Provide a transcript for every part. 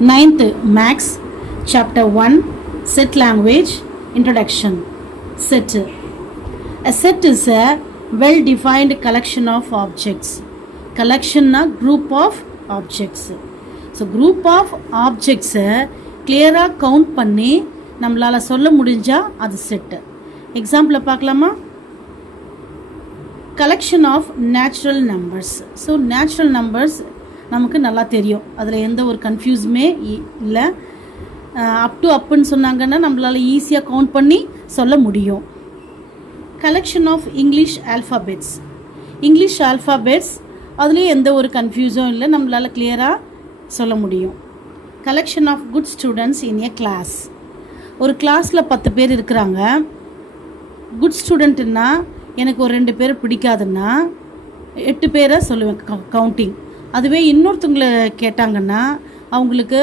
9th Max Chapter 1 Set Language Introduction. Set. A set is a well-defined collection of objects. Collection a group of objects. So group of objects clear-ஆ count பண்ணி நம்மளால சொல்ல முடிஞ்சா அது set. எக்ஸாம்பிளை பார்க்கலாமா? Collection of natural numbers. So natural numbers நமக்கு நல்லா தெரியும், அதில் எந்த ஒரு கன்ஃபியூஸுமே இல்லை. அப் டு அப்புன்னு சொன்னாங்கன்னா நம்மளால் ஈஸியாக கவுண்ட் பண்ணி சொல்ல முடியும். Collection of English alphabets. English alphabets அதுலேயும் எந்த ஒரு கன்ஃபியூஸும் இல்லை, நம்மளால் கிளியராக சொல்ல முடியும். Collection of good students in a class. ஒரு கிளாஸில் 10 பேர் இருக்கிறாங்க. குட் ஸ்டூடெண்ட்டுன்னா எனக்கு ஒரு 2 பேர் பிடிக்காதுன்னா 8 பேரை சொல்லுவேன் கவுண்டிங். அதுவே இன்னொருத்தவங்களை கேட்டாங்கன்னா அவங்களுக்கு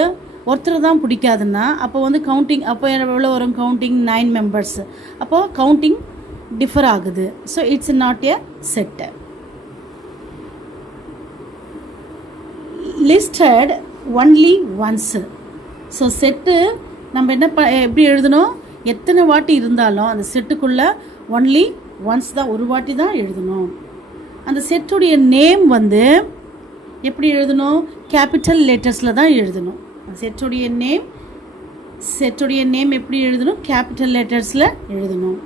ஒருத்தர் தான் பிடிக்காதுன்னா அப்போ வந்து கவுண்டிங் அப்போ எவ்வளோ வரும்? Counting 9 members. அப்போது கவுண்டிங் டிஃபர் ஆகுது. So it's not a set. Listed only once. So set நம்ம எப்படி எழுதணும்? எத்தனை வாட்டி இருந்தாலும் அந்த செட்டுக்குள்ளே ஒன்லி ஒன்ஸ் தான், ஒரு வாட்டி தான் எழுதணும். அந்த செட்டுடைய நேம் வந்து எப்படி எழுதணும்? கேபிட்டல் லெட்டர்ஸில் தான் எழுதணும். செட்டுடைய நேம் எப்படி எழுதணும்? கேபிட்டல் லெட்டர்ஸில் எழுதணும்.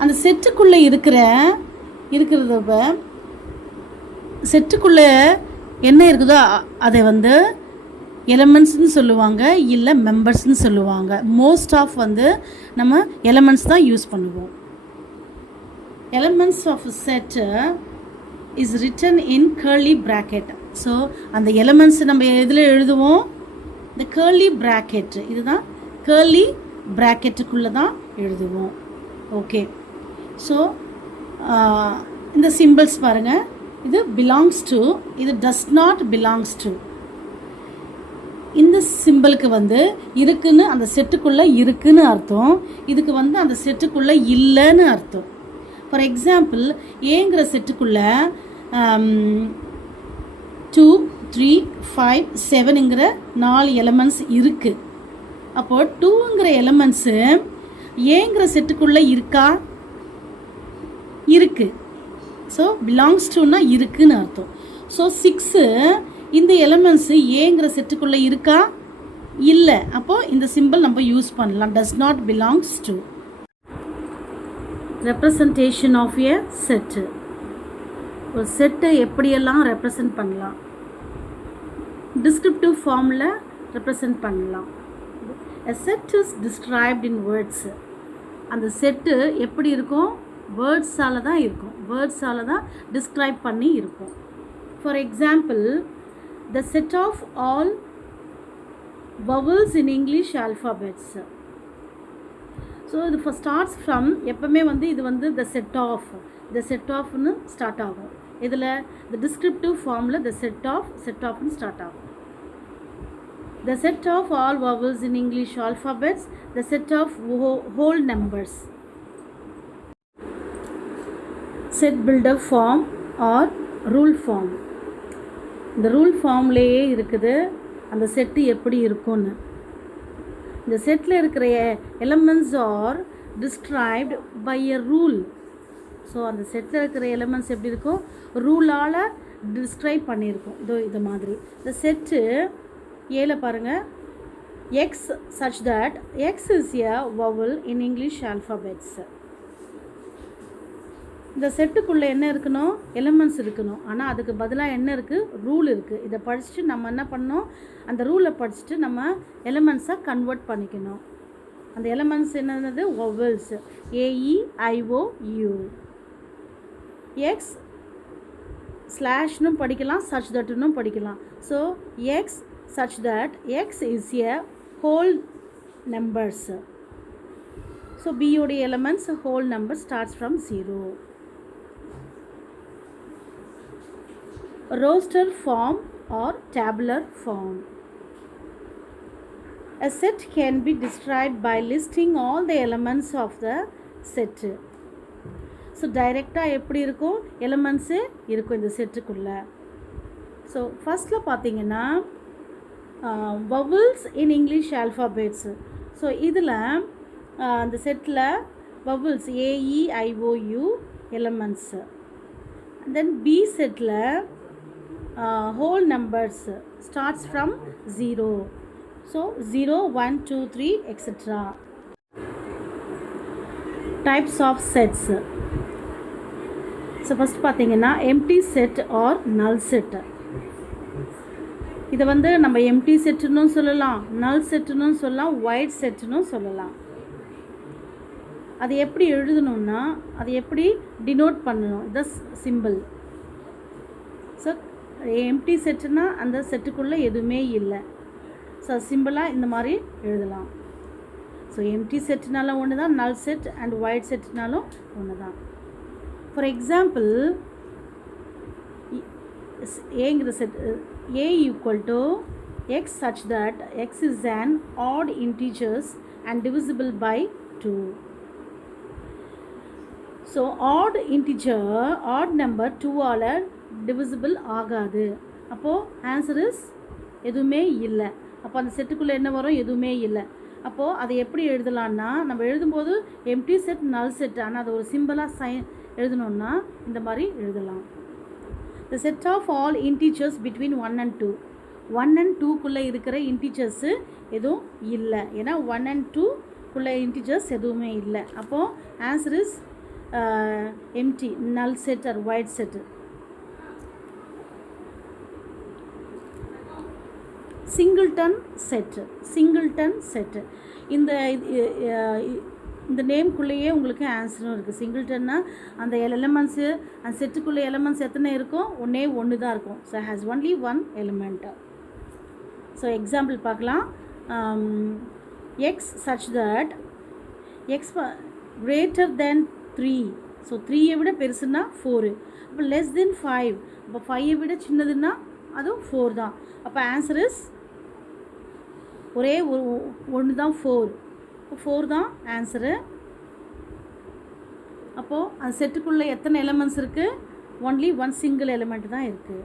அந்த செட்டுக்குள்ளே இருக்கிறத செட்டுக்குள்ளே என்ன இருக்குதோ அதை வந்து எலமெண்ட்ஸ்னு சொல்லுவாங்க, இல்லை மெம்பர்ஸ்னு சொல்லுவாங்க. மோஸ்ட் ஆஃப் வந்து நம்ம எலமெண்ட்ஸ் தான் யூஸ் பண்ணுவோம். Elements of set is written in curly bracket. So அந்த எலமெண்ட்ஸ் நம்ம எதில் எழுதுவோம்? இந்த curly bracket, இதுதான் curly bracketக்குள்ளே தான் எழுதுவோம். ஓகே, ஸோ இந்த சிம்பிள்ஸ் பாருங்கள். இது belongs to, இது does not belongs to. இந்த சிம்பிளுக்கு வந்து இருக்குன்னு அந்த செட்டுக்குள்ளே இருக்குன்னு அர்த்தம், இதுக்கு வந்து அந்த செட்டுக்குள்ளே இல்லைன்னு அர்த்தம். ஃபார் எக்ஸாம்பிள், ஏங்கிற செட்டுக்குள்ளே 2, 3, 5, 7ங்கிற 4 எலமெண்ட்ஸ் இருக்குது. அப்போது 2ங்கிற எலமெண்ட்ஸு ஏங்கிற செட்டுக்குள்ளே இருக்கா? இருக்குது. ஸோ பிலாங்ஸ் டுன்னா இருக்குன்னு அர்த்தம். ஸோ 6 இந்த எலமெண்ட்ஸு ஏங்கிற செட்டுக்குள்ளே இருக்கா? இல்லை. அப்போது இந்த சிம்பிள் நம்ம யூஸ் பண்ணலாம், does not belongs to. Representation of a set. ஒரு செட்டை எப்படியெல்லாம் ரெப்ரசன்ட் பண்ணலாம்? டிஸ்கிரிப்டிவ் ஃபார்மில் ரெப்ரசன்ட் பண்ணலாம். A set is described in words. அந்த செட்டு எப்படி இருக்கும்? வேர்ட்ஸால் தான் இருக்கும், வேர்ட்ஸால் தான் டிஸ்கிரைப் பண்ணி இருக்கும். For example, the set of all vowels in English alphabets. So இது starts from, எப்பவுமே வந்து இது வந்து the set ofன்னு ஸ்டார்ட் ஆகும். இதில் the descriptive ஃபார்மில் the set ofன்னு ஸ்டார்ட் ஆகும். the set of all vowels in English alphabets, the set of whole numbers. set builder form or rule form. இந்த ரூல் ஃபார்ம்லேயே இருக்குது அந்த செட்டு எப்படி இருக்கும்னு. இந்த செட்டில் இருக்கிற elements are described by a rule. So அந்த செட்டில் இருக்கிற எலமெண்ட்ஸ் எப்படி இருக்கும்? ரூலால் டிஸ்கிரைப் பண்ணியிருக்கோம். இது மாதிரி இந்த செட்டு ஏல பாருங்கள். X such that x is a vowel in English alphabets. இந்த செட்டுக்குள்ளே என்ன இருக்கணும்? எலமெண்ட்ஸ் இருக்கணும். ஆனால் அதுக்கு பதிலாக என்ன இருக்குது? ரூல் இருக்குது. இதை படிச்சுட்டு நம்ம என்ன பண்ணணும்? அந்த ரூலை படிச்சுட்டு நம்ம எலமெண்ட்ஸாக கன்வெர்ட் பண்ணிக்கணும். அந்த எலமெண்ட்ஸ் என்னது? வவல்ஸ். AEIOU. எக்ஸ் ஸ்லாஷ்னும் படிக்கலாம், சச் தட்னும் படிக்கலாம். So x such that x is a whole numbers. So பியோடைய elements whole number starts from 0. roster form or tabular form. A set can be described by listing all the elements of the set. So டைரெக்டாக எப்படி இருக்கும்? Elements இருக்கும் இந்த செட்டுக்குள்ளே. So ஃபஸ்ட்டில் பார்த்தீங்கன்னா vowels in English alphabets. So இதில் அந்த settle vowels AEIOU elements. Then B settle whole numbers starts from 0. So 0, 1, 2, 3, etc. Types of sets. So first பார்த்தீங்கன்னா empty set or null set. இதை வந்து நம்ம எம்டி செட்டுன்னு சொல்லலாம், நல் செட்டுன்னு சொல்லலாம், ஒயிட் செட்டுன்னு சொல்லலாம். அது எப்படி எழுதணும்னா அது எப்படி டினோட் பண்ணணும், இது சிம்பிள். ஸோ எம்டி செட்டுனா அந்த செட்டுக்குள்ளே எதுவுமே இல்லை. ஸோ சிம்பிளாக இந்த மாதிரி எழுதலாம். ஸோ எம்டி செட்டுனாலும் ஒன்று தான், நல் செட் அண்ட் ஒயிட் செட்டுனாலும் ஒன்று தான். ஃபார் எக்ஸாம்பிள் ஏங்கிற set A equal to x such that x is an odd integers and divisible by 2. So odd integer, odd number 2 all divisible ஆகாது. அப்போது ஆன்சர் இஸ் எதுவுமே இல்லை. அப்போ அந்த செட்டுக்குள்ளே என்ன வரும், எதுவுமே இல்லை. அப்போது அதை எப்படி எழுதலான்னா நம்ம எழுதும்போது எம்டி செட் நல் செட், ஆனால் அது ஒரு சிம்பிளாக எழுதணுன்னா இந்த மாதிரி எழுதலாம். The set of all integers between 1 and 2. 1 and 2 குள்ளே இருக்கிற இன்டிஜர்ஸு எதுவும் இல்லை. ஏன்னா 1 and 2 குள்ளே இன்டிஜர்ஸ் எதுவுமே இல்லை. அப்போது answer is empty, null set or void set. Singleton set. Singleton set இந்த நேம்குள்ளேயே உங்களுக்கு ஆன்சரும் இருக்குது. சிங்கிள்டன்னா அந்த எலமெண்ட்ஸு அந்த செட்டுக்குள்ளே எலமெண்ட்ஸ் எத்தனை இருக்கும், ஒன்று தான் இருக்கும். So has only one element. So example பார்க்கலாம். X such that x greater than 3. So 3ஐ விட பெருசுன்னா 4. அப்போ லெஸ் தென் 5. அப்போ 5ஐ விட சின்னதுன்னா அதுவும் 4 தான். அப்போ ஆன்சர் இஸ் ஒரே ஒன்று தான் 4. இப்போ 4 தான் ஆன்சரு. அப்போது அந்த செட்டுக்குள்ளே எத்தனை எலிமெண்ட்ஸ் இருக்குது, ஒன்லி ஒன் சிங்கிள் எலிமெண்ட் தான் இருக்குது.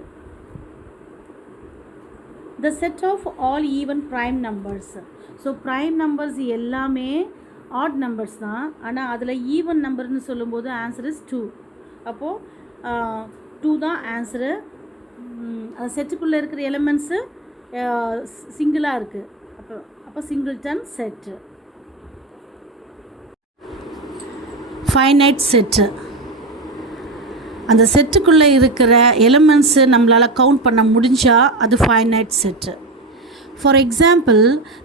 The set of all even prime numbers. So prime numbers எல்லாமே ஆட் நம்பர்ஸ் தான், ஆனால் அதில் ஈவன் நம்பர்னு சொல்லும்போது ஆன்சர் இஸ் 2. அப்போது 2 தான் ஆன்சரு. அந்த செட்டுக்குள்ளே இருக்கிற எலிமெண்ட்ஸு சிங்கிளாக இருக்குது. அப்போ சிங்கிள்டன் செட்டு. Finite set. அந்த செட்டுக்குள்ளே இருக்கிற எலிமெண்ட்ஸு நம்மளால் கவுண்ட் பண்ண முடிஞ்சால் அது finite set. For example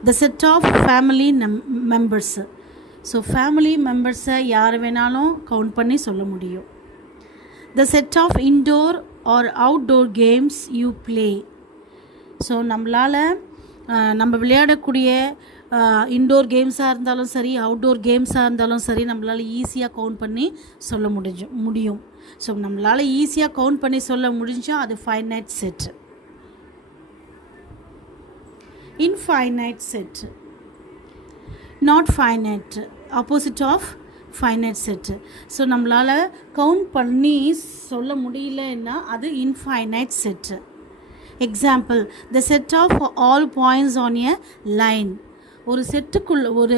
the set of family members. So family மெம்பர்ஸை யார் வேணாலும் கவுண்ட் பண்ணி சொல்ல முடியும். The set of indoor or outdoor games you play. So நம்மளால் நம்ம விளையாடக்கூடிய இன்டோர் கேம்ஸாக இருந்தாலும் சரி, அவுட்டோர் கேம்ஸாக இருந்தாலும் சரி, நம்மளால் ஈஸியாக கவுண்ட் பண்ணி சொல்ல முடியும். ஸோ நம்மளால் ஈஸியாக கவுண்ட் பண்ணி சொல்ல முடிஞ்சால் அது finite set. Infinite set. Not finite, opposite of finite set. So நம்மளால் கவுண்ட் பண்ணி சொல்ல முடியலன்னா அது infinite set. Example the set of all points on a line. ஒரு செட்டுக்குள்ளே ஒரு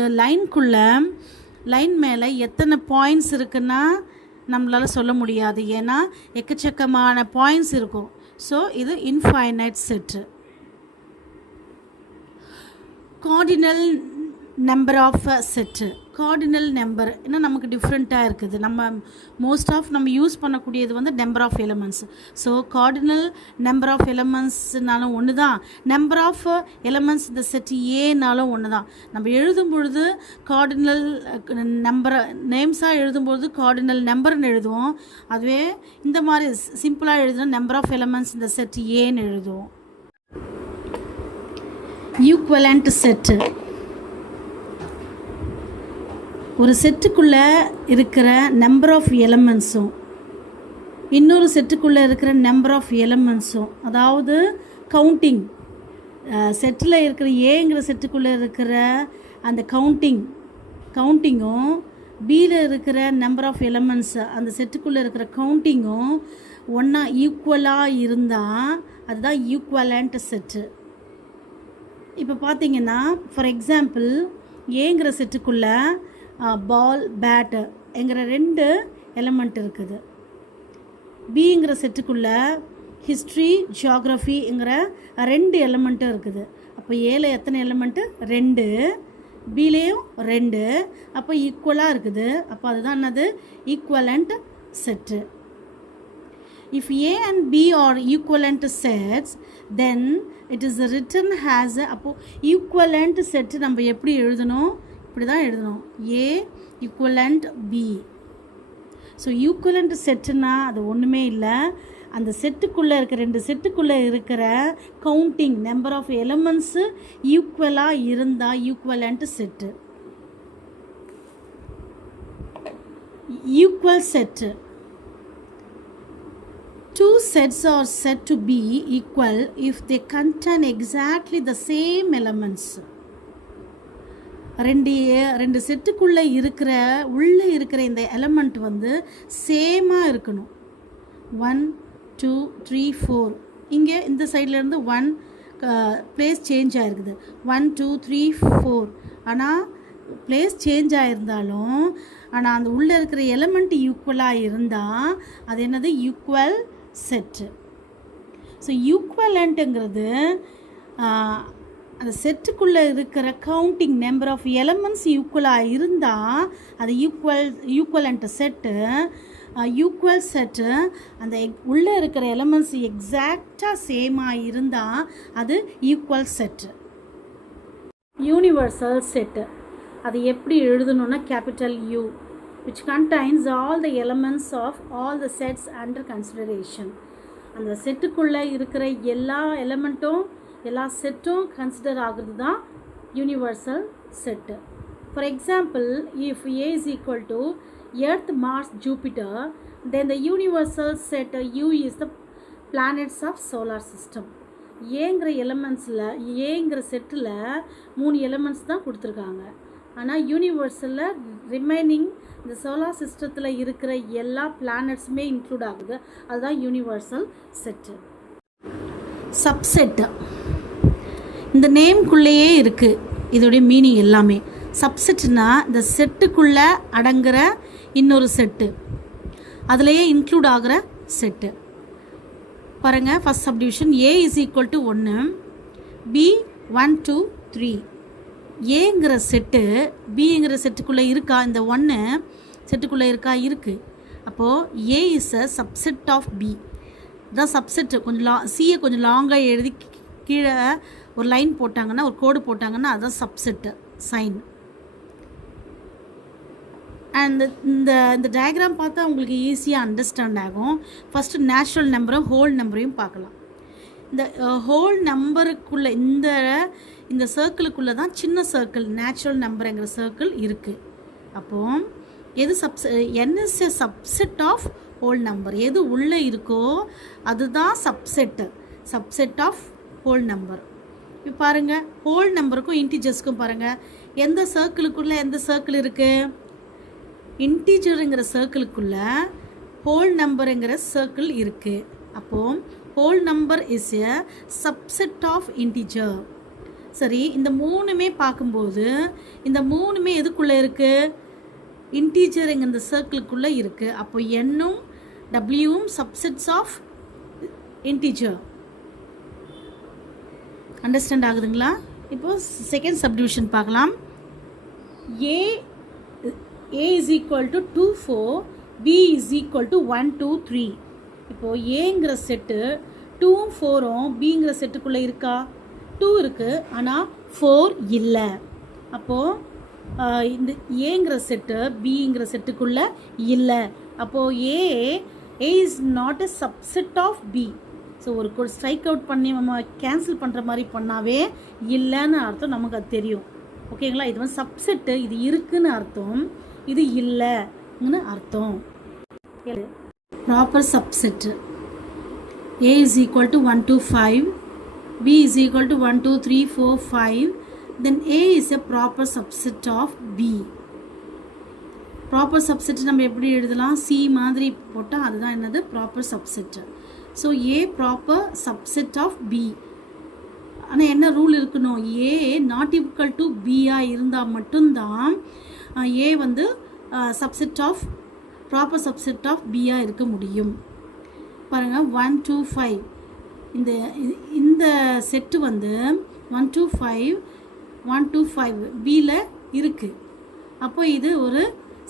லைன் மேலே எத்தனை பாயிண்ட்ஸ் இருக்குன்னா நம்மளால் சொல்ல முடியாது, ஏன்னா எக்கச்சக்கமான பாயிண்ட்ஸ் இருக்கும். ஸோ இது infinite set. Cardinal number of set. Cardinal number ஏன்னா நமக்கு டிஃப்ரெண்ட்டாக இருக்குது. நம்ம மோஸ்ட் ஆஃப் நம்ம யூஸ் பண்ணக்கூடியது வந்து number of elements. So cardinal number of எலிமெண்ட்ஸ்னாலும் ஒன்று தான், நம்பர் ஆஃப் எலிமெண்ட்ஸ் இந்த செட் ஏனாலும் ஒன்று தான். நம்ம எழுதும் பொழுது கார்டினல் நம்பரை நேம்ஸாக எழுதும்பொழுது கார்டினல் நம்பர்னு எழுதுவோம். அதுவே இந்த மாதிரி சிம்பிளாக எழுதுனா நம்பர் ஆஃப் எலிமெண்ட்ஸ் இந்த செட் ஏன்னு எழுதுவோம். Equivalent set. ஒரு செட்டுக்குள்ளே இருக்கிற நம்பர் ஆஃப் எலிமெண்ட்ஸும் இன்னொரு செட்டுக்குள்ளே இருக்கிற நம்பர் ஆஃப் எலிமெண்ட்ஸும், அதாவது கவுண்டிங் செட்டில் இருக்கிற ஏங்கிற செட்டுக்குள்ளே இருக்கிற அந்த கவுண்டிங்கும் பியில் இருக்கிற நம்பர் ஆஃப் எலிமெண்ட்ஸ் அந்த செட்டுக்குள்ளே இருக்கிற கவுண்டிங்கும் ஒன்றா ஈக்குவலாக இருந்தால் அதுதான் ஈக்குவலண்ட் செட்டு. இப்போ பார்த்தீங்கன்னா ஃபார் எக்ஸாம்பிள் ஏங்கிற செட்டுக்குள்ளே பால் பேட்டு என்கிற 2 எலமெண்ட் இருக்குது. பிங்கிற செட்டுக்குள்ளே ஹிஸ்ட்ரி ஜியாகிரஃபிங்கிற 2 எலமெண்ட்டும் இருக்குது. அப்போ ஏல எத்தனை எலமெண்ட்டு? 2. பிலேயும் 2. அப்போ ஈக்குவலாக இருக்குது. அப்போ அதுதான் என்னது? Equivalent set. If A and B are equivalent sets, then it is written as அப்போ equivalent set நம்ம எப்படி எழுதணும்? இப்படி தான் எழுதணும். A equivalent B. So equivalent செட்டுன்னா அது ஒன்றுமே இல்லை, அந்த செட்டுக்குள்ளே இருக்கிற 2 செட்டுக்குள்ளே இருக்கிற கவுண்டிங் நம்பர் ஆஃப் எலமெண்ட்ஸு ஈக்குவலாக இருந்தால் equivalent set. Equal set. 2 sets are said to be equal if they contain exactly the same elements. ரெண்டு செட்டுக்குள்ளே உள்ளே இருக்கிற இந்த எலமெண்ட் வந்து சேமாக இருக்கணும். 1 2 3 4. இங்கே இந்த சைட்லேருந்து 1 பிளேஸ் சேஞ்ச் ஆகிருக்குது. 1 2 3 4. ஆனால் பிளேஸ் சேஞ்ச் ஆகிருந்தாலும் ஆனால் அந்த உள்ளே இருக்கிற எலமெண்ட் ஈக்குவலாக இருந்தால் அது என்னது? Equal set. ஸோ ஈக்குவலண்ட்டுங்கிறது அந்த செட்டுக்குள்ளே இருக்கிற கவுண்டிங் நம்பர் ஆஃப் எலமெண்ட்ஸ் ஈக்குவலாக இருந்தால் அது ஈக்குவலண்ட் செட்டு. ஈக்குவல் செட்டு அந்த உள்ளே இருக்கிற எலமெண்ட்ஸ் எக்ஸாக்டாக சேமாக இருந்தால் அது ஈக்குவல் செட்டு. யூனிவர்சல் செட்டு அது எப்படி எழுதணுன்னா capital U, which contains all the elements of all the sets under consideration. அந்த செட்டுக்குள்ளே இருக்கிற எல்லா எலமெண்ட்டும் எல்லா செட்டும் கன்சிடர் ஆகுறது தான் universal set. For example, if A is equal to Earth, Mars, Jupiter, then the universal set U is the planets of solar system. ஏங்கிற எலமெண்ட்ஸில் ஏங்கிற settle 3 elements தான் கொடுத்துருக்காங்க. ஆனால் யூனிவர்சலில் ரிமைனிங் இந்த சோலார் சிஸ்டத்தில் இருக்கிற எல்லா பிளானட்ஸுமே இன்க்ளூட் ஆகுது. அதுதான் யூனிவர்சல் செட்டு. சப்செட்டு இந்த நேம்குள்ளேயே இருக்குது இதோடைய மீனிங் எல்லாமே. சப்செட்னா இந்த செட்டுக்குள்ளே அடங்குற இன்னொரு செட்டு, அதுலேயே இன்க்ளூட் ஆகிற செட்டு. பாருங்கள், first subdivision A is equal to 1, B 1 2 3. ஏங்கிற செட்டு பிங்கிற செட்டுக்குள்ளே இருக்கா? இந்த 1 செட்டுக்குள்ளே இருக்கா? இருக்குது. அப்போது A is a subset of B. இதான் சப்செட்டு. கொஞ்சம் சியை கொஞ்சம் லாங்காக எழுதி கீழே ஒரு லைன் போட்டாங்கன்னா, ஒரு கோடு போட்டாங்கன்னா அதுதான் சப்செட்டு சைன். அண்ட் இந்த டயக்ராம் பார்த்தா உங்களுக்கு ஈஸியாக அண்டர்ஸ்டாண்ட் ஆகும். ஃபஸ்ட்டு நேச்சுரல் நம்பரும் ஹோல் நம்பரையும் பார்க்கலாம். இந்த ஹோல் நம்பருக்குள்ளே இந்த சர்க்கிளுக்குள்ளே தான் சின்ன சர்க்கிள் நேச்சுரல் நம்பருங்கிற சர்க்கிள் இருக்குது. அப்போது எது N is a subset of whole number. எது உள்ளே இருக்கோ அதுதான் சப்செட் ஆஃப் ஹோல் நம்பர். இப்போ பாருங்கள், ஹோல் நம்பருக்கும் இன்டிஜர்ஸ்க்கும் பாருங்கள், எந்த சர்க்கிளுக்குள்ளே எந்த சர்க்கிள் இருக்குது? இன்டிஜருங்கிற சர்க்கிளுக்குள்ளே ஹோல் நம்பருங்கிற சர்க்கிள் இருக்குது. அப்போது whole number is a subset of integer. சரி, இந்த 3மே பார்க்கும்போது இந்த 3மே எதுக்குள்ளே இருக்குது? இன்டிஜருங்க இந்த சர்க்கிளுக்குள்ளே இருக்குது. அப்போ என்னும் டபிள்யூவும் சப்செட்ஸ் ஆஃப் இன்டிஜர். அண்டர்ஸ்டாண்ட் ஆகுதுங்களா? இப்போது செகண்ட் சப்டிவிஷன் பார்க்கலாம். A is equal to 2 4, B is equal to 1 2 3. இப்போது ஏங்கிற செட்டு 2ம் 4ம் பிங்கிற செட்டுக்குள்ளே இருக்கா? 2 இருக்குது, ஆனால் 4 இல்லை. அப்போது இந்த ஏங்கிற செட்டு பிங்கிற செட்டுக்குள்ளே இல்லை. அப்போது A is not a subset of B. So ஒரு ஸ்ட்ரைக் அவுட் பண்ணி நம்ம கேன்சல் பண்ணுற மாதிரி பண்ணாவே இல்லைன்னு அர்த்தம், நமக்கு அது தெரியும். ஓகேங்களா? இது வந்து சப்செட்டு, இது இருக்குன்னு அர்த்தம், இது இல்லைன்னு அர்த்தம். Proper subset A is equal to 1 2 5, B is equal to 1 2 3 4 5, then A is a proper subset of B. Proper subset நம்ம எப்படி எழுதலாம்? C மாதிரி போட்டால் அதுதான் என்னது? Proper subset. So A proper subset of B. ஆனால் என்ன ரூல் இருக்கணும், ஏ நாட் ஈக்குவல் டு பியாக இருந்தால் மட்டும்தான் ஏ வந்து subset of proper subset of பியாக இருக்க முடியும். பாருங்கள் 1 2 5 இந்த செட்டு வந்து 1 2 5 1 2 5 பியில் இருக்குது. அப்போ இது ஒரு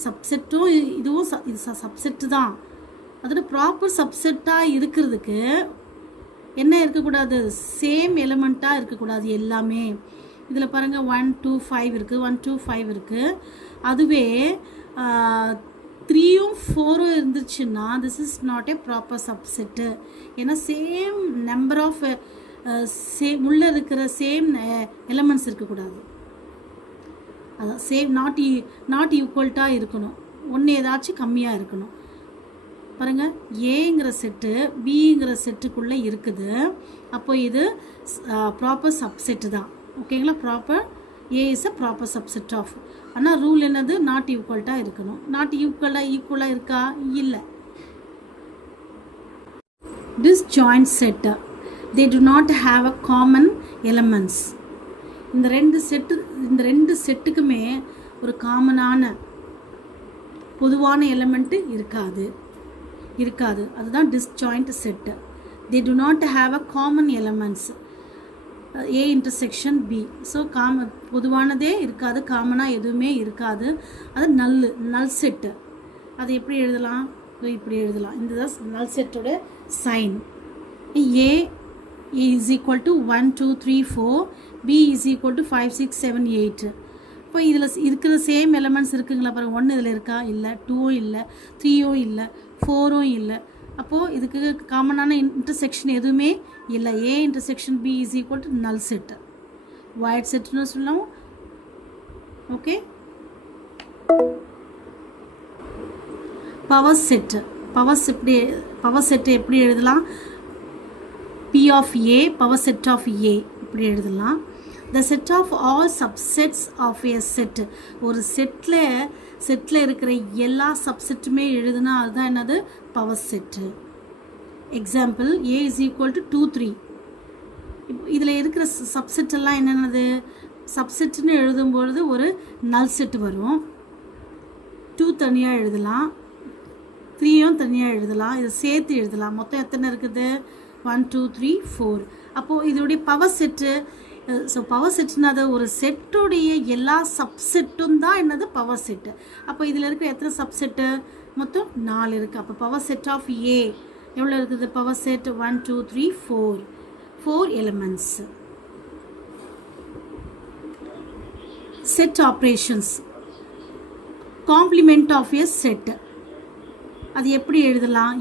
சப்செட்டும் இதுவும் இது சப்செட்டு தான். அதோட ப்ராப்பர் சப்செட்டாக இருக்கிறதுக்கு என்ன இருக்கக்கூடாது, சேம் எலிமெண்ட்டாக இருக்கக்கூடாது எல்லாமே. இதில் பாருங்கள் 1 2 5 இருக்குது, 1 2 5 இருக்குது. அதுவே 3ம் 4ம் இருந்துச்சுன்னா this is not a proper subset. ஏன்னா சேம் நம்பர் ஆஃப் உள்ளே இருக்கிற சேம் எலிமெண்ட்ஸ் இருக்கக்கூடாது. அதான் சேம் நாட் ஈக்குவல்ட்டாக இருக்கணும், ஒன்று ஏதாச்சும் கம்மியாக இருக்கணும். பாருங்கள் ஏங்கிற செட்டு பிங்கிற செட்டுக்குள்ளே இருக்குது. அப்போ இது ப்ராப்பர் சப்செட்டு தான். ஓகேங்களா, proper A is a proper subset of. ஆனால் ரூல் என்னது, நாட் ஈக்குவல்ட்டாக இருக்கணும். நாட் ஈக்குவலாக இருக்கா, இல்லை. Disjoint set, they do not have a common elements. இந்த ரெண்டு செட்டுக்குமே ஒரு காமனான பொதுவான எலமெண்ட்டு இருக்காது. அதுதான் disjoint set. They do not have a common elements A intersection B. So பொதுவானதே இருக்காது, காமனாக எதுவுமே இருக்காது. அது நல் செட்டு. அது எப்படி எழுதலாம், இப்படி எழுதலாம். இதுதான் நல் செட்டோட sign. A is equal to 1 2 3 4, B is equal to 5 6 7 8. இப்போ இதில் இருக்கிற சேம் எலமெண்ட்ஸ் இருக்குங்களா பாருங்கள். 1 இதில் இருக்கா, இல்லை. 2ம் இல்லை, 3ம் இல்லை, 4ம் இல்லை. அப்போது இதுக்கு காமனான இன்டர்செக்ஷன் எதுவுமே இல்லை. A intersection B is equal to null set, void செட்னு சொல்லலாம். ஓகே, பவர் செட்டு எப்படி எழுதலாம், P of A, power set of A இப்படி எழுதலாம். the set of all subsets of a set. ஒரு செட்டில் இருக்கிற எல்லா சப்செட்டுமே எழுதுனா அதுதான் என்னது, power set. Example A is equal to 2 3. இதில் இருக்கிற சப்செட் எல்லாம் என்னென்னது, சப்செட்டுன்னு எழுதும்பொழுது ஒரு நல் செட்டு வரும். 2 தனியாக எழுதலாம், 3யும் தனியாக எழுதலாம், இதை சேர்த்து எழுதலாம். மொத்தம் எத்தனை இருக்குது, 1 2 3 4. அப்போது இதோடைய பவர் செட்டு. ஸோ பவர் செட்டுனாது ஒரு செட்டுடைய எல்லா சப்செட்டும் தான் என்னது பவர் செட்டு. அப்போ இதில் இருக்கிற எத்தனை சப்செட்டு, மொத்தம் 4 இருக்குது. அப்போ பவர் செட் ஆஃப் ஏ எவ்வளோ இருக்குது, power set 1 2 3 4 elements. Set operations, complement of a set. அது எப்படி எழுதலாம்,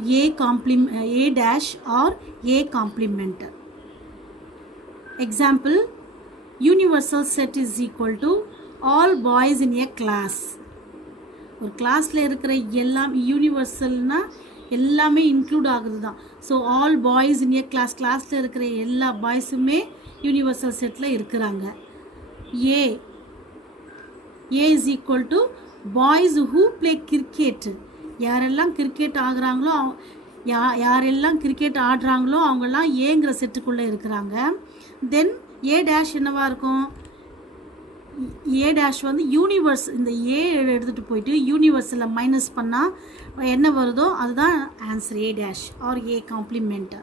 A dash or A complement. Example, universal set is equal to all boys in a class. ஒரு கிளாஸில் இருக்கிற எல்லாம் யூனிவர்சல்னால் எல்லாமே இன்க்ளூட் ஆகுது தான். So all boys in a கிளாஸில் இருக்கிற எல்லா பாய்ஸுமே யூனிவர்சல் செட்டில் இருக்கிறாங்க. A is equal to boys who play cricket. யாரெல்லாம் கிரிக்கெட் ஆடுறாங்களோ அவங்கெல்லாம் ஏங்கிற செட்டுக்குள்ளே இருக்கிறாங்க. தென் ஏ டேஷ் என்னவாக இருக்கும், ஏ டேஷ் வந்து யூனிவர்ஸ். இந்த ஏ எடுத்துகிட்டு போயிட்டு யூனிவர்ஸில் மைனஸ் பண்ணால் என்ன வருதோ அதுதான் answer, A dash or A complement.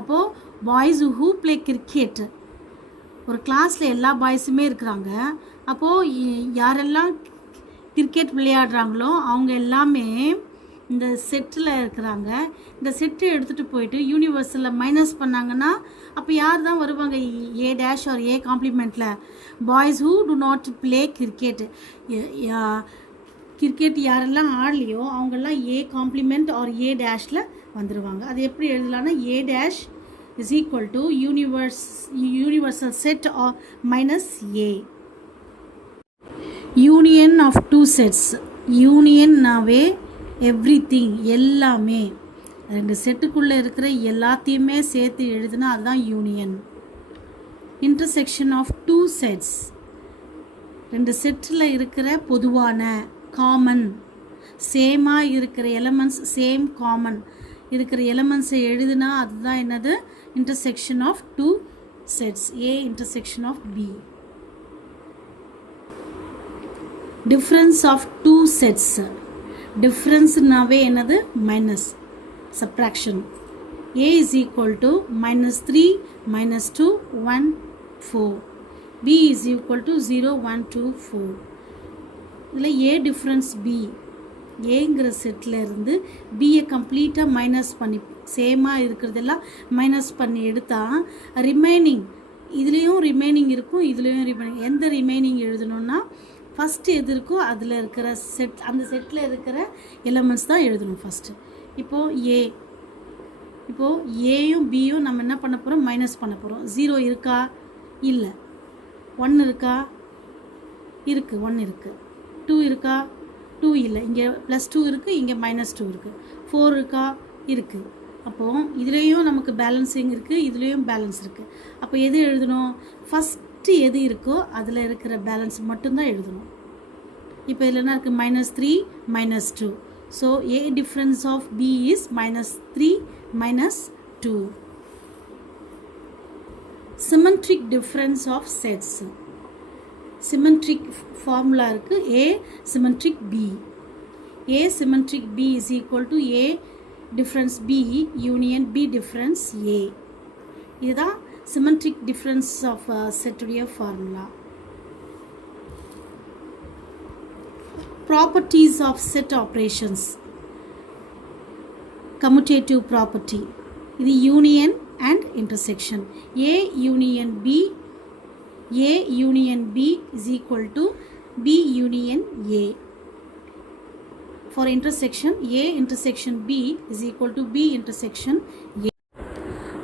அப்போது பாய்ஸ் ஹூ பிளே கிரிக்கெட், ஒரு கிளாஸில் எல்லா பாய்ஸுமே இருக்கிறாங்க. அப்போது யாரெல்லாம் கிரிக்கெட் விளையாடுறாங்களோ அவங்க எல்லாமே இந்த செட்டில் இருக்கிறாங்க. இந்த செட்டை எடுத்துகிட்டு போயிட்டு யூனிவர்ஸில் மைனஸ் பண்ணாங்கன்னா அப்போ யார் தான் வருவாங்க, ஏ டேஷ் ஆர் ஏ காம்ப்ளிமெண்ட்டில், boys who do not play cricket. Cricket யாரெல்லாம் ஆடலையோ அவங்கெல்லாம் ஏ காம்ப்ளிமெண்ட் ஆர் ஏ டேஷில் வந்துடுவாங்க. அது எப்படி எழுதலான்னா, A dash is equal to universal set or minus A. Union of two sets. யூனியன்னாவே எவ்ரிதிங், எல்லாமே, ரெண்டு செட்டுக்குள்ளே இருக்கிற எல்லாத்தையுமே சேர்த்து எழுதுனா அதுதான் union. Intersection of two sets. ரெண்டு செட்டில் இருக்கிற பொதுவான காமன் சேமாக இருக்கிற எலமெண்ட்ஸ், சேம் காமன் இருக்கிற எலமெண்ட்ஸை எழுதுனா அதுதான் என்னது, intersection of two sets A intersection of B. Difference of two sets. Difference நாவே என்னது minus subtraction. A is equal to minus 3 minus 2 1 4. B is equal to 0 1 2 4. இதில் A difference B. ஏங்கிற settle இருந்து பியை கம்ப்ளீட்டாக மைனஸ் பண்ணி சேமாக இருக்கிறதெல்லாம் மைனஸ் பண்ணி எடுத்தால் ரிமைனிங் இதுலேயும் ரிமைனிங் இருக்கும், இதுலேயும் ரிமைனிங். எந்த ரிமைனிங் எழுதணுன்னா ஃபஸ்ட்டு எது இருக்கோ அதில் இருக்கிற செட், அந்த செட்டில் இருக்கிற எலமெண்ட்ஸ் தான் எழுதணும் ஃபஸ்ட்டு. இப்போது ஏயும் பியும் நம்ம என்ன பண்ண போகிறோம், மைனஸ் பண்ண போகிறோம். 0 இருக்கா, இல்லை. 1 இருக்கா, இருக்குது. 1 இருக்குது. 2 இருக்கா, 2 இல்லை. இங்கே +2 இருக்குது, இங்கே -2 இருக்குது. 4 இருக்கா, இருக்குது. அப்போது இதுலேயும் நமக்கு பேலன்ஸிங் இருக்குது, இதுலேயும் பேலன்ஸ் இருக்குது. அப்போ எது எழுதணும், ஃபஸ்ட்டு எது இருக்கோ அதில் இருக்கிற பேலன்ஸ் மட்டும்தான் எழுதணும். இப்போ இதில் என்ன இருக்குது, -3 -2. So A difference of B is -3 -2. Symmetric difference of sets. Symmetric formula இருக்குது, A symmetric B. A symmetric B is equal to A difference B union B difference A. இதுதான் symmetric difference of set உடைய formula. Properties of set operations. Commutative property. இது union and intersection. A union B is equal to B union A. For intersection, A intersection B is equal to B intersection A.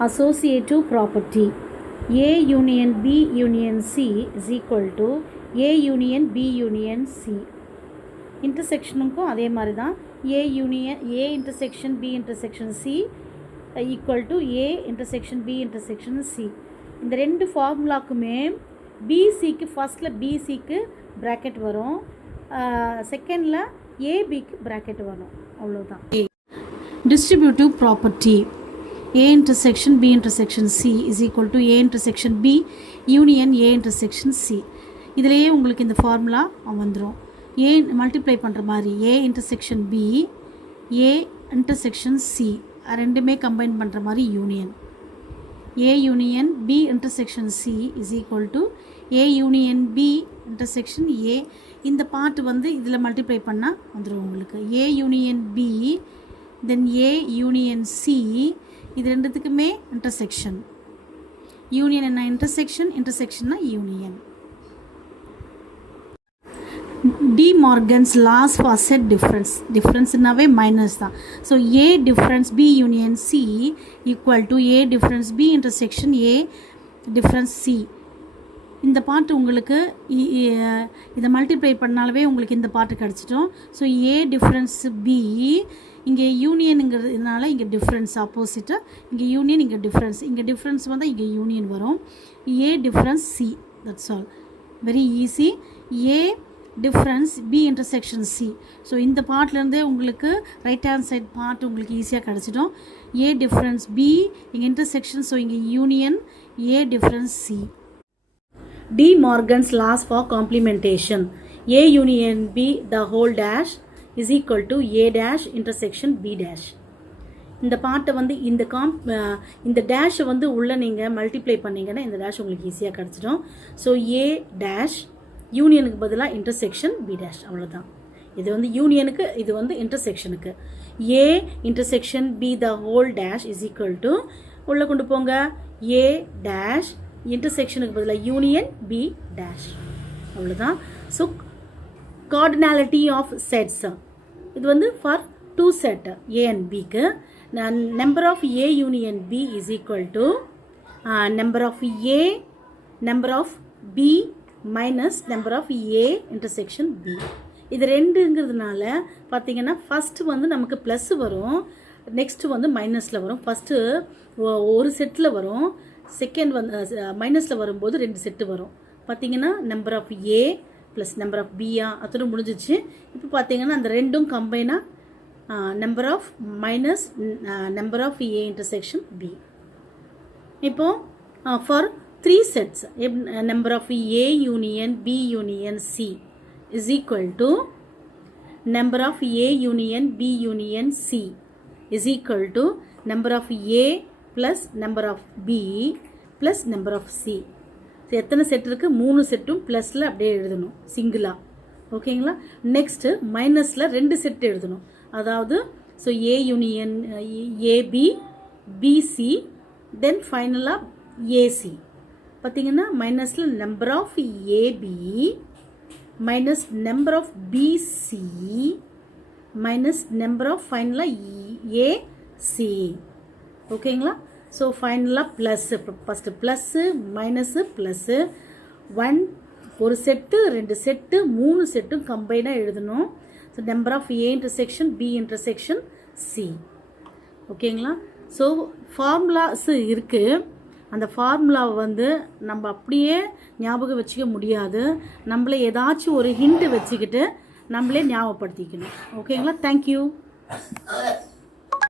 Associative property. A union B union C is equal to A union B union C. இன்டர்செக்ஷனுக்கும் அதே மாதிரி தான். A intersection B intersection C equal to A intersection B intersection C. இந்த ரெண்டு ஃபார்முலாக்குமே பிசிக்கு ஃபஸ்ட்டில் பிசிக்கு bracket வரும், செகண்டில் ஏபிக்கு ப்ராக்கெட் வரும், அவ்வளோதான். Distributive property. A intersection B intersection C is equal to A intersection B union A intersection C. இதிலேயே உங்களுக்கு இந்த ஃபார்முலா வந்துடும். A மல்டிப்ளை பண்ணுற மாதிரி A intersection B A intersection C ரெண்டுமே கம்பைன் பண்ணுற மாதிரி union. A union B intersection C is equal to A union B intersection A. இந்த பார்ட் வந்து இதில் மல்டிப்ளை பண்ணால் வந்துடும் உங்களுக்கு. A union B then A union C, இது ரெண்டுத்துக்குமே இன்டர்செக்ஷன். யூனியன் என்ன, இன்டர்செக்ஷன், இன்டர்செக்ஷன்னா union. De Morgan's laws for set difference. டிஃப்ரென்ஸ்னாவே மைனஸ் தான். So A difference B union C equal to A difference B intersection A difference C. இந்த part உங்களுக்கு இதை multiply பண்ணாலவே உங்களுக்கு இந்த பார்ட்டு கிடச்சிட்டோம். ஸோ A difference B, இங்கே யூனியனுங்கிறதுனால இங்கே டிஃப்ரென்ஸ் ஆப்போசிட்டாக, இங்கே யூனியன், இங்கே டிஃப்ரென்ஸ், இங்கே டிஃப்ரென்ஸ் வந்தால் இங்கே யூனியன் வரும். A difference C, that's all, very easy. A difference B intersection C. So இந்த பார்ட்லேருந்தே உங்களுக்கு ரைட் ஹேண்ட் சைட் பார்ட் உங்களுக்கு ஈஸியாக கிடச்சிடும். A difference B, இங்கே இன்டர்செக்ஷன், ஸோ இங்கே union A difference C. De Morgan's laws for complementation. A union B the whole dash is equal to A dash intersection B dash. இந்த பார்ட்டை வந்து இந்த டேஷை வந்து உள்ளே நீங்கள் மல்டிப்ளை பண்ணிங்கன்னா இந்த டேஷ் உங்களுக்கு ஈஸியாக கிடச்சிடும். ஸோ A டேஷ் யூனியனுக்கு பதிலாக இன்டர்செக்ஷன் B டேஷ், அவ்வளோதான். இது வந்து யூனியனுக்கு, இது வந்து இன்டர்செக்ஷனுக்கு. A intersection B the whole dash is equal to, உள்ளே கொண்டு போங்க, A டேஷ் இன்டர்செக்ஷனுக்கு பதிலாக யூனியன் B டேஷ், அவ்வளோதான். ஸோ கார்டினாலிட்டி ஆஃப் செட்ஸ், இது வந்து for two set A and Bக்கு number of A union B is equal to number of A number of B minus number of A intersection B. இது ரெண்டுங்கிறதுனால பார்த்தீங்கன்னா first வந்து நமக்கு plus வரும், next வந்து மைனஸில் வரும். ஃபஸ்ட்டு ஒரு செட்டில் வரும், செகண்ட் வந்து மைனஸில் வரும்போது 2 செட்டு வரும். பார்த்தீங்கன்னா number of A plus number of பியா அதோட முடிஞ்சிச்சு. இப்போ பார்த்தீங்கன்னா அந்த ரெண்டும் கம்பைனாக number of minus number of A intersection B. இப்போது for 3 sets, number of A union B union C is equal to number of A union B union C is equal to number of A plus number of B plus number of C. So எத்தனை set இருக்குது? 3 செட்டும் ப்ளஸில் அப்படியே எழுதணும் சிங்கிளாக. ஓகேங்களா? Next மைனஸில் 2 set எழுதணும். அதாவது so A union AB BC then ஃபைனலாக ஏசி. பார்த்தீங்கன்னா மைனஸில் number of AB minus number of BC minus number of ஃபைனலாக ஏசி. ஓகேங்களா? ஸோ ஃபைனலாக plus, first plus minus plus 1 ஒரு செட்டு 2 செட்டு 3 செட்டும் கம்பைனாக எழுதணும். So number of A intersection B intersection C. ஓகேங்களா? ஸோ ஃபார்முலாஸு இருக்குது. அந்த ஃபார்முலாவை வந்து நம்ம அப்படியே ஞாபகம் வச்சுக்க முடியாது. நம்மளே ஏதாச்சும் ஒரு ஹிண்ட்டு வச்சுக்கிட்டு நம்மளே ஞாபகப்படுத்திக்கணும். ஓகேங்களா? தேங்க்யூ.